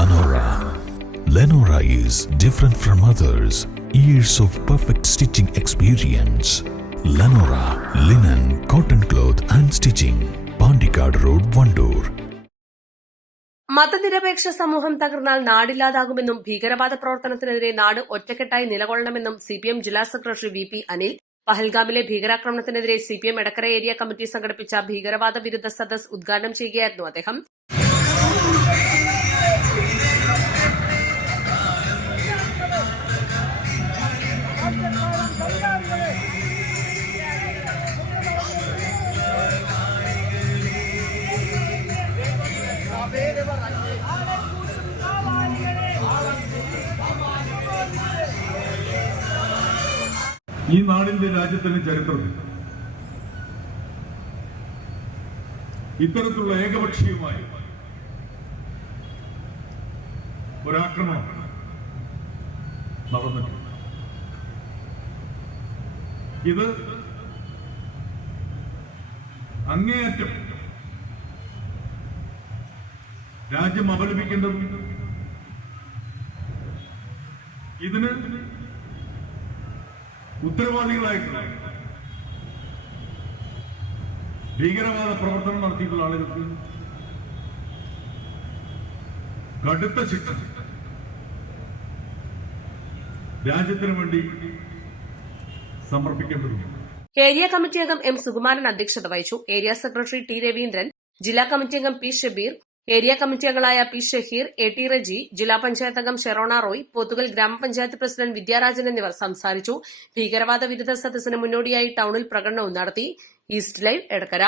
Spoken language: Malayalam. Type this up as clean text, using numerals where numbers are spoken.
Lenora. Lenora is different from others. Years of perfect stitching experience. Lenora, linen, cotton cloth and stitching. Pandikad Road, Vandoor. മതനിരപേക്ഷ സമൂഹം തകർന്നാൽ നാടില്ലാതാകുമെന്നും ഭീകരവാദ പ്രവർത്തനത്തിനെതിരെ നാട് ഒറ്റക്കെട്ടായി നിലകൊള്ളണമെന്നും സിപിഎം ജില്ലാ സെക്രട്ടറി വി.പി. അനിൽ പഹൽഗാമിലെ ഭീകരാക്രമണത്തിനെതിരെ സിപിഎം എടക്കര ഏരിയ കമ്മിറ്റി സംഘടിപ്പിച്ച ഭീകരവാദ വിരുദ്ധ സദസ് ഉദ്ഘാടനം ചെയ്യുകയായിരുന്നു അദ്ദേഹം. ഈ നാടിന്റെ രാജ്യത്തിന്റെ ചരിത്രത്തിൽ ഇത്തരത്തിലുള്ള ഏകപക്ഷീയമായ ഒരാക്രമണം നടന്നിട്ടുണ്ട്. ഇത് അങ്ങേയറ്റം രാജ്യം അപലപിക്കേണ്ടതും ഇതിന് ഉത്തരവാദികളായിട്ടുള്ള ഭീകരവാദ പ്രവർത്തനം നടത്തിയിട്ടുള്ള ആളുകൾക്ക് കടുത്ത ശിക്ഷ രാജ്യത്തിന് വേണ്ടി സമർപ്പിക്കേണ്ടതുണ്ട്. ഏരിയ കമ്മിറ്റി അംഗം എം സുകുമാരൻ അധ്യക്ഷത വഹിച്ചു. ഏരിയ സെക്രട്ടറി ടി രവീന്ദ്രൻ, ജില്ലാ കമ്മിറ്റി അംഗം പി ഷബീർ, ഏരിയ കമ്മിറ്റി അംഗങ്ങളായ P Shaheer, A T Reji, ജില്ലാ പഞ്ചായത്ത് അംഗം ഷെറോണ റോയ്, പോത്തുകൽ ഗ്രാമപഞ്ചായത്ത് പ്രസിഡന്റ് വിദ്യാരാജൻ എന്നിവർ സംസാരിച്ചു. ഭീകരവാദ വിരുദ്ധ സദസ്സിന് മുന്നോടിയായി ടൌണിൽ പ്രകടനവും നടത്തി. East live Edakkara.